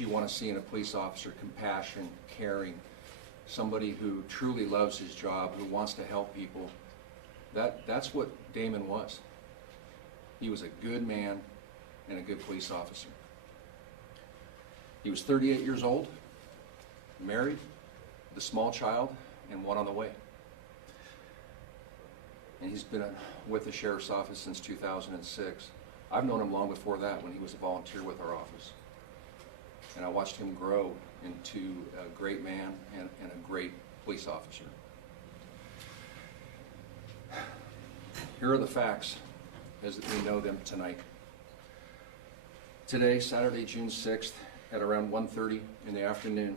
you want to see in a police officer: compassion, caring, somebody who truly loves his job, who wants to help people. That's what Damon was. He was a good man and a good police officer. He was 38 years old, married, with a small child, and one on the way. And he's been with the sheriff's office since 2006. I've known him long before that, when he was a volunteer with our office. And I watched him grow into a great man and a great police officer. Here are the facts as we know them tonight. Today, Saturday, June 6th, at around 1:30 in the afternoon,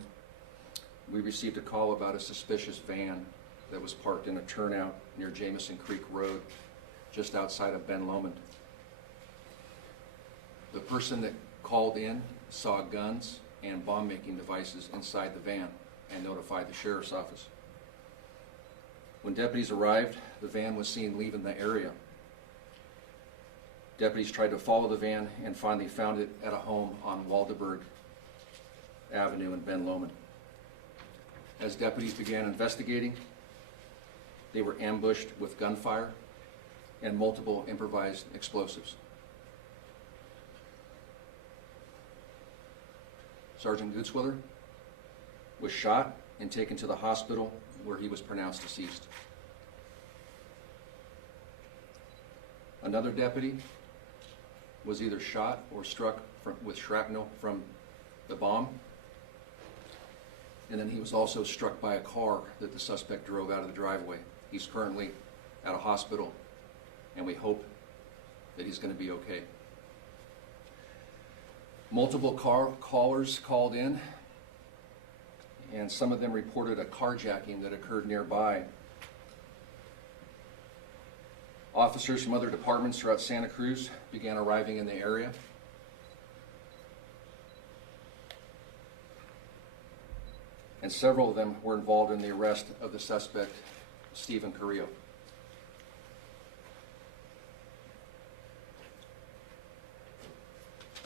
we received a call about a suspicious van that was parked in a turnout near Jamison Creek Road, just outside of Ben Lomond. The person that called in saw guns and bomb-making devices inside the van and notified the sheriff's office. When deputies arrived, the van was seen leaving the area. Deputies tried to follow the van and finally found it at a home on Waldeburg Avenue in Ben Lomond. As deputies began investigating, they were ambushed with gunfire and multiple improvised explosives. Sergeant Gutzwiller was shot and taken to the hospital, where he was pronounced deceased. Another deputy was either shot or struck with shrapnel from the bomb, and then he was also struck by a car that the suspect drove out of the driveway. He's currently at a hospital, and we hope that he's going to be okay. Multiple callers called in, and some of them reported a carjacking that occurred nearby. Officers from other departments throughout Santa Cruz began arriving in the area. And several of them were involved in the arrest of the suspect, Stephen Carrillo.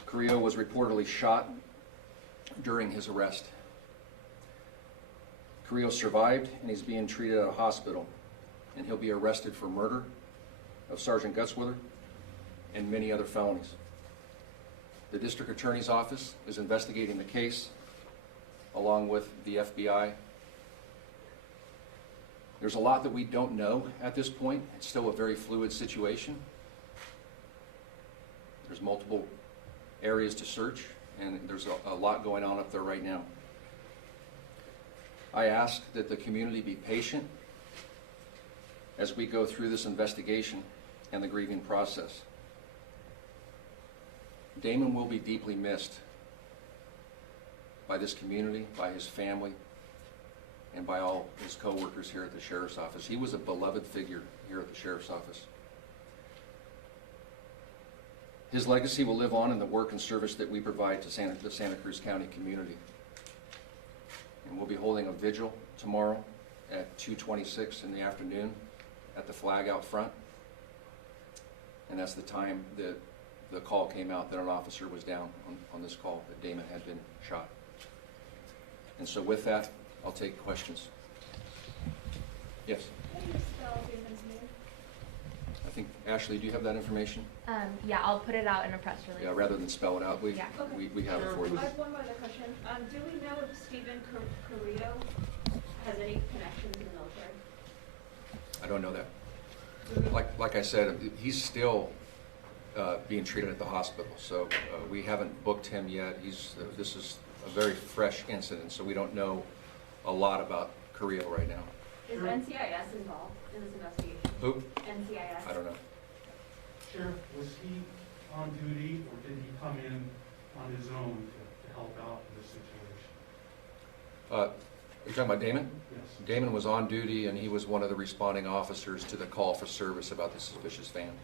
Carrillo was reportedly shot during his arrest. Carrillo survived, and he's being treated at a hospital, and he'll be arrested for murder of Sergeant Gutzwiller and many other felonies. The district attorney's office is investigating the case along with the FBI. There's a lot that we don't know at this point. It's still a very fluid situation. There's multiple areas to search, and there's a lot going on up there right now. I ask that the community be patient as we go through this investigation and the grieving process. Damon will be deeply missed by this community, by his family, and by all his co-workers here at the Sheriff's Office. He was a beloved figure here at the Sheriff's Office. His legacy will live on in the work and service that we provide to the Santa Cruz County community. And we'll be holding a vigil tomorrow at 2:26 in the afternoon at the flag out front. And that's the time that the call came out that an officer was down on this call, that Damon had been shot. And so with that, I'll take questions. Yes? How do you spell Damon's name? I think, Ashley, do you have that information? Yeah, I'll put it out in a press release. Yeah, rather than spell it out, we have it for you. I have one other question. Do we know if Stephen Carrillo has any connections in the military? I don't know that. Like I said, he's still being treated at the hospital, so we haven't booked him yet. This is a very fresh incident, so we don't know a lot about Carrillo right now. Is NCIS involved in this investigation? Who? NCIS? I don't know. Sheriff, was he on duty, or did he come in on his own to help out in this situation? You're talking about Damon? Yes. Damon was on duty, and he was one of the responding officers to the call for service about the suspicious van.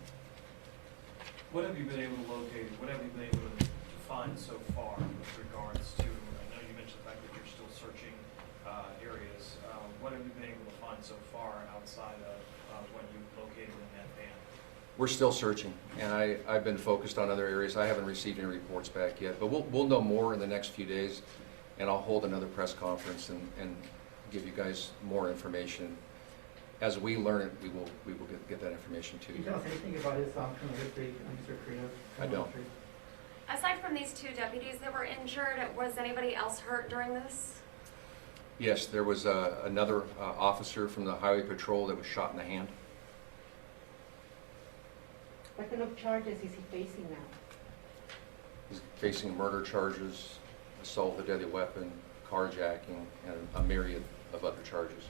What have you been able to locate? What have you been able to find so far with regards to, I know you mentioned the fact that you're still searching areas. What have you been able to find so far outside of what you located in that van? We're still searching, and I've been focused on other areas. I haven't received any reports back yet, but we'll know more in the next few days, and I'll hold another press conference and give you guys more information. As we learn it, we will get that information to You you. tell us anything about his criminal history, Mr. Carino? I don't. Aside from these two deputies that were injured, was anybody else hurt during this? Yes, there was another officer from the Highway Patrol that was shot in the hand. What kind of charges is he facing now? He's facing murder charges, assault with a deadly weapon, carjacking, and a myriad of other charges.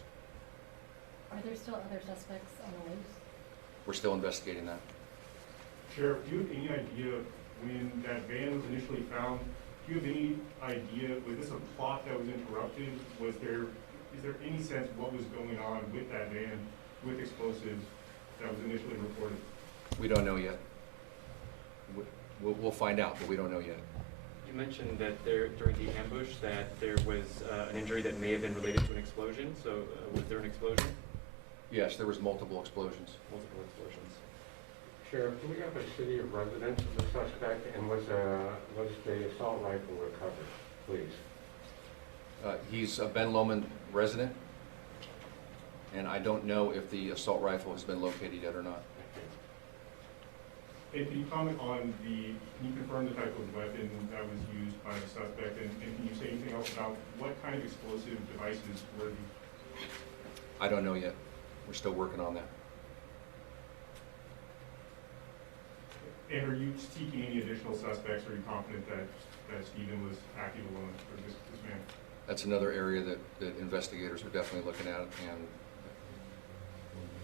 Are there still other suspects on the loose? We're still investigating that. Sheriff, do you have any idea when that van was initially found, do you have any idea, was this a plot that was interrupted? Is there any sense what was going on with that van, with explosives that was initially reported? We don't know yet. We'll find out, but we don't know yet. You mentioned that during the ambush, that there was an injury that may have been related to an explosion. So was there an explosion? Yes, there was multiple explosions. Multiple explosions. Sheriff, do we have a city of residence of the suspect, and was the assault rifle recovered, please? He's a Ben Lomond resident, and I don't know if the assault rifle has been located yet or not. And can you comment on can you confirm the type of weapon that was used by the suspect, and can you say anything else about what kind of explosive devices were these? I don't know yet. We're still working on that. And are you seeking any additional suspects? Are you confident that Stephen was acting alone, or this man? That's another area that investigators are definitely looking at, and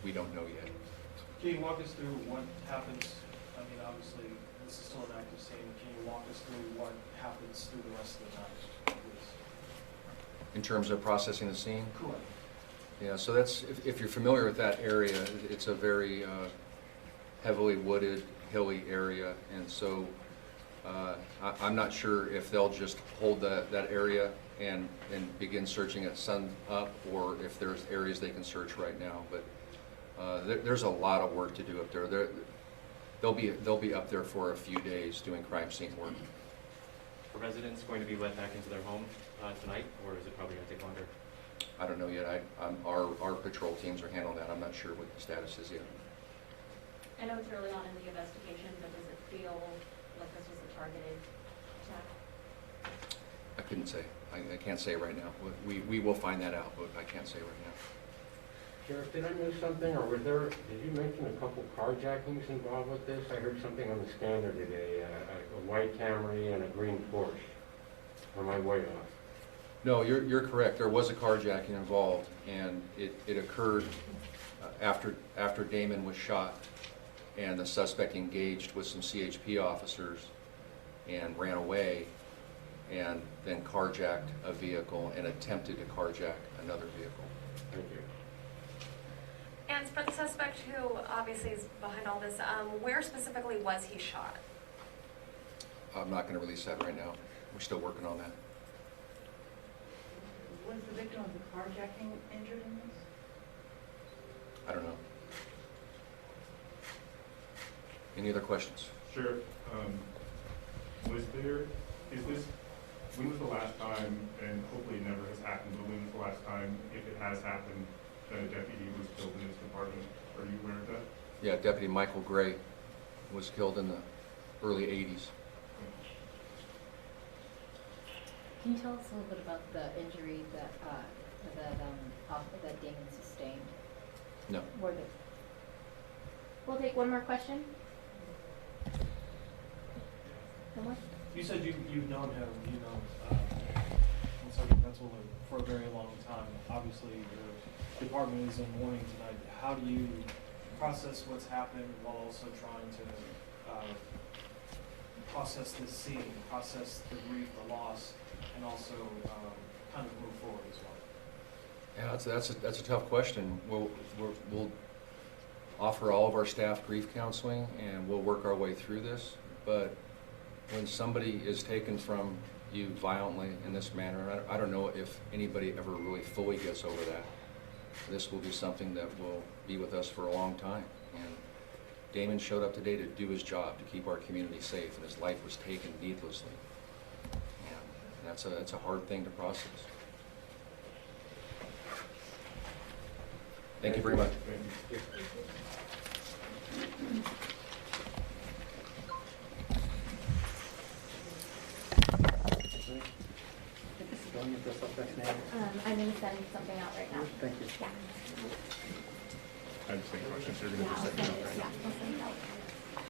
we don't know yet. Can you walk us through what happens? I mean, obviously, this is still an active scene. Can you walk us through what happens through the rest of the night, please? In terms of processing the scene? Correct. Yeah, so that's, if you're familiar with that area, it's a very heavily wooded, hilly area, and so I'm not sure if they'll just hold that area and begin searching at sun up, or if there's areas they can search right now. But there's a lot of work to do up there. They'll be up there for a few days doing crime scene work. Are residents going to be let back into their home tonight, or is it probably going to take longer? I don't know yet. Our patrol teams are handling that. I'm not sure what the status is yet. I know it's early on in the investigation, but does it feel like this was a targeted attack? I couldn't say. I can't say right now. We will find that out, but I can't say right now. Sheriff, did I miss something, or did you mention a couple carjackings involved with this? I heard something on the scanner today, a white Camry and a green Porsche. Am I way off? No, you're correct. There was a carjacking involved, and it occurred after Damon was shot, and the suspect engaged with some CHP officers and ran away, and then carjacked a vehicle and attempted to carjack another vehicle. Thank you. And for the suspect who obviously is behind all this, where specifically was he shot? I'm not going to release that right now. We're still working on that. Was the victim of the carjacking injured in this? I don't know. Any other questions? Sheriff, when was the last time, and hopefully it never has happened, but when was the last time, if it has happened, that a deputy was killed in this department? Are you aware of that? Yeah, Deputy Michael Gray was killed in the early 80s. Can you tell us a little bit about the injury that Damon sustained? No. We'll take one more question. One more? You said you've known him, Sergeant Petzl for a very long time. Obviously, your department is in mourning tonight. How do you process what's happened while also trying to process this scene, process the grief, the loss, and also kind of move forward as well? Yeah, that's a tough question. We'll offer all of our staff grief counseling, and we'll work our way through this. But when somebody is taken from you violently in this manner, I don't know if anybody ever really fully gets over that. This will be something that will be with us for a long time. And Damon showed up today to do his job, to keep our community safe, and his life was taken needlessly. And that's a hard thing to process. Thank you very much. Thank you. I'm gonna send something out right now. Thank you. Yeah. I have the same question, so you're Yeah, I'll send it, yeah, I'll send it out.